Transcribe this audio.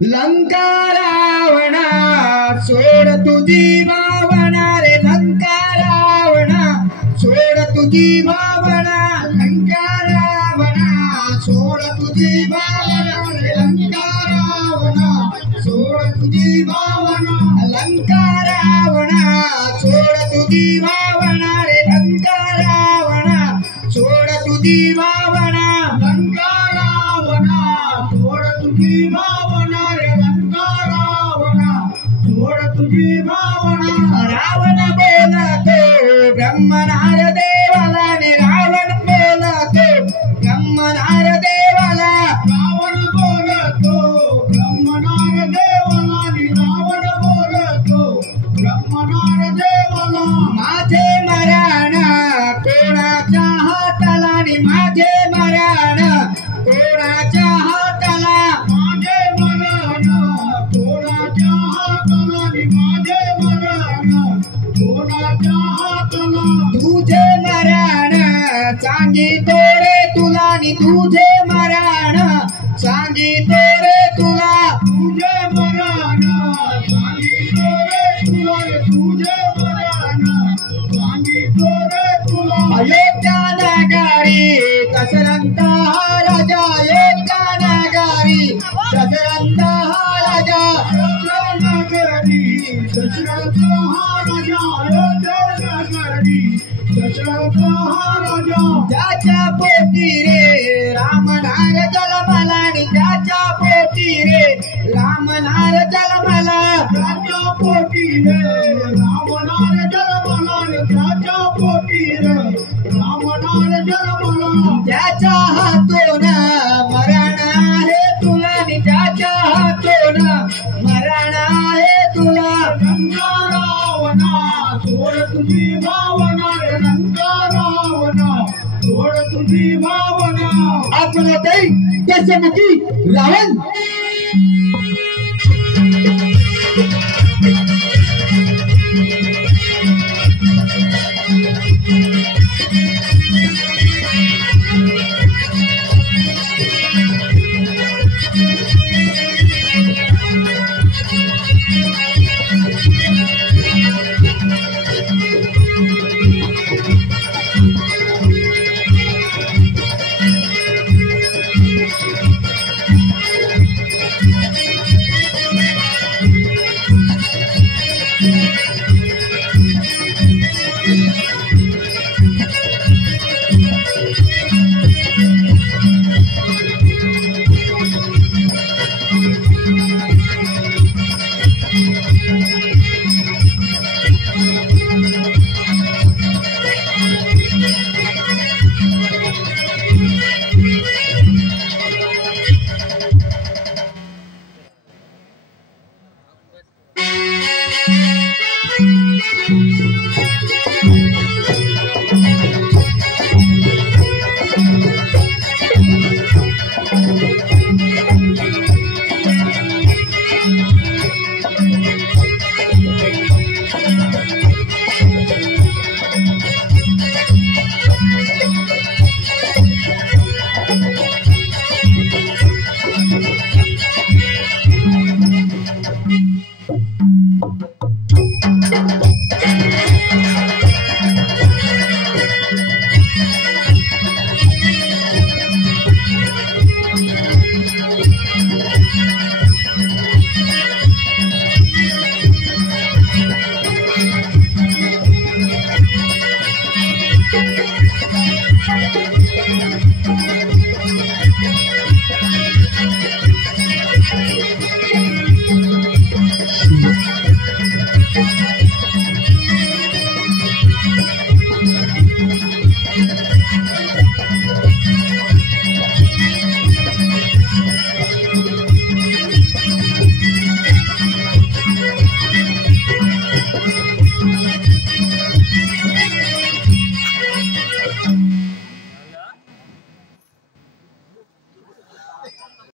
लंका रावणा सोड तुझी भावना रे लंका रावणा सोड तुझी भावना लंका रावणा सोड तुझी भावना रे लंका रावणा सोड तुझी भावना लंका रावणा सोड तुझी भावना रे लंका रावणा सोड तुझी भावना लंका रावणा सोड तुझी भावना रे लंका रावणा सोड तुझी भावना रावण बोलतो ब्रह्मनार देवाला ने रावण बोलतो ब्रह्मनार देवाला रावण बोलतो ब्रह्मनार देवाला ने रावण बोलतो ब्रह्मनार देवाला माझे मरण कोणाच्या हाताला नि माझे मरण कोणाच्या हाताला माझे मरण कोणाच्या हाताला नि माझे मरण कोणाच्या हाताला तुझे मरण सांगितो रे तुला नि तुझे मरण सांगितो रे तुला तुझे मरण सांगितो रे तुला तुझे मरण सांगितो रे तुला अयोध्या नगरी दशरथ हा राजा अयोध्या नगरी दशरथ हा राजा अयोध्या नगरी दशरथ हा राजा अयोध्या नगरी दशरथ हा राजा त्याच्या पोटी रे रामनार जन्मला नि त्याच्या पोटी रे रामनार जन्मला त्याच्या पोटी रे रामनार जन्मला नि त्याच्या पोटी रे रामनार जन्मला त्याच्या हातून मरण आहे तुला नि त्याच्या हातून मरण आहे तुला लंका रावणा सोड तुझी भावना रे लंका रावणा सोड तुझी भावना आपण ते दशमुखी रावण